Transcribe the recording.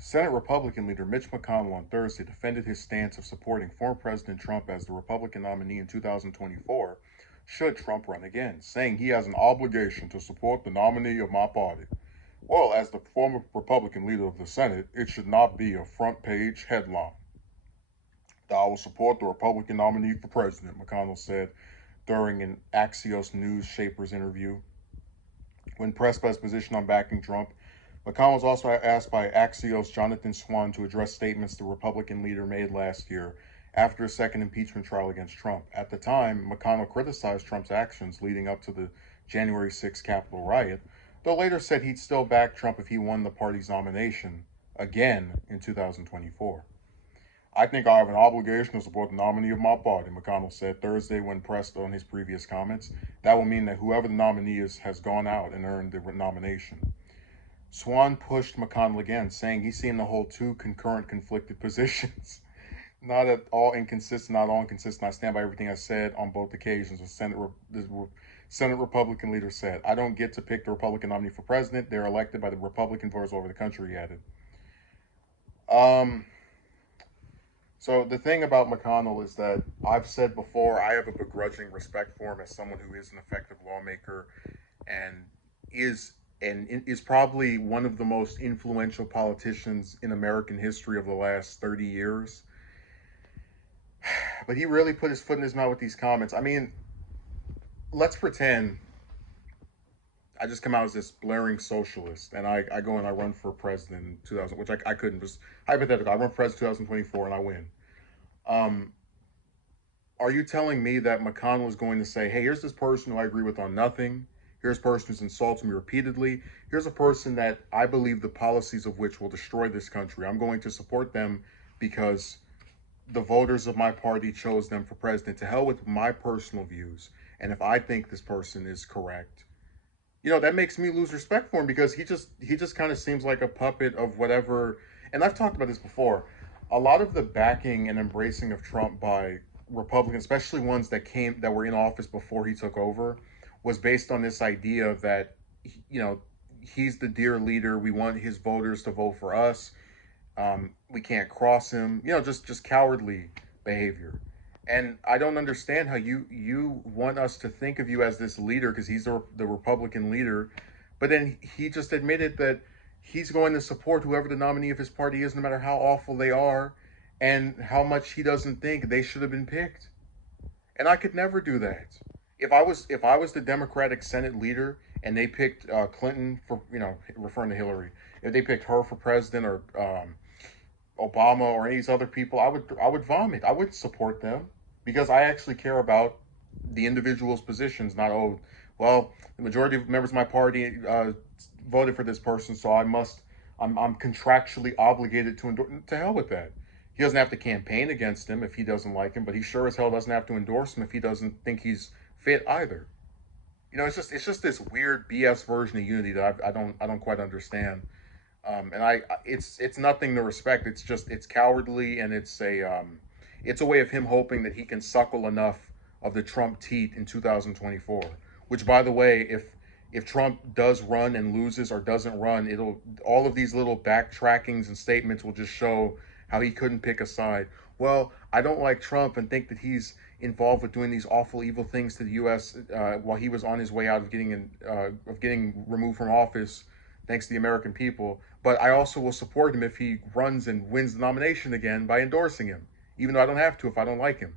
Senate Republican leader Mitch McConnell on Thursday defended his stance of supporting former President Trump as the Republican nominee in 2024 should Trump run again, saying he has an obligation to support the nominee of my party. Well, as the former Republican leader of the Senate, it should not be a front page headline. I will support the Republican nominee for president, McConnell said during an Axios News Shapers interview. When pressed by his position on backing Trump, McConnell was also asked by Axios' Jonathan Swan to address statements the Republican leader made last year after a second impeachment trial against Trump. At the time, McConnell criticized Trump's actions leading up to the January 6th Capitol riot, though later said he'd still back Trump if he won the party's nomination again in 2024. I think I have an obligation to support the nominee of my party, McConnell said Thursday when pressed on his previous comments. That will mean that whoever the nominee is has gone out and earned the nomination. Swan pushed McConnell again, saying he's seen the whole two concurrent conflicted positions. Not at all inconsistent, not all inconsistent. I stand by everything I said on both occasions. The Senate Republican leader said, I don't get to pick the Republican nominee for president. They're elected by the Republican voters all over the country, he added. Um, so the thing about McConnell is that I've said before, I have a begrudging respect for him as someone who is an effective lawmaker and is is probably one of the most influential politicians in American history of the last 30 years. But he really put his foot in his mouth with these comments. I mean, let's pretend I just come out as this blaring socialist and I go and I run for president in 2000, which I couldn't, just hypothetical. I run for president 2024 and I win. Um, are you telling me that McConnell is going to say, hey, here's this person who I agree with on nothing? Here's a person who's insulted me repeatedly. Here's a person that I believe the policies of which will destroy this country. I'm going to support them because the voters of my party chose them for president. To hell with my personal views. And if I think this person is correct, that makes me lose respect for him because he just kind of seems like a puppet of whatever. And I've talked about this before. A lot of the backing and embracing of Trump by Republicans, especially ones that were in office before he took over, was based on this idea that you know he's the dear leader. We want his voters to vote for us. We can't cross him. Just cowardly behavior. And I don't understand how you want us to think of you as this leader because he's the Republican leader, but then he just admitted that he's going to support whoever the nominee of his party is, no matter how awful they are, and how much he doesn't think they should have been picked. And I could never do that. If I was the Democratic Senate leader and they picked Clinton for referring to Hillary, if they picked her for president or Obama or any of these other people, I would vomit. I wouldn't support them because I actually care about the individual's positions, not well, the majority of members of my party voted for this person, so I'm contractually obligated to endorse. To hell with that. He doesn't have to campaign against him if he doesn't like him, but he sure as hell doesn't have to endorse him if he doesn't think he's fit either. It's just this weird BS version of unity that I don't quite understand. And it's nothing to respect. It's cowardly and it's a way of him hoping that he can suckle enough of the Trump teat in 2024. Which, by the way, if Trump does run and loses or doesn't run, it'll all of these little backtrackings and statements will just show how he couldn't pick a side. Well, I don't like Trump and think that he's involved with doing these awful, evil things to the U.S. While he was on his way out of getting removed from office, thanks to the American people. But I also will support him if he runs and wins the nomination again by endorsing him, even though I don't have to if I don't like him.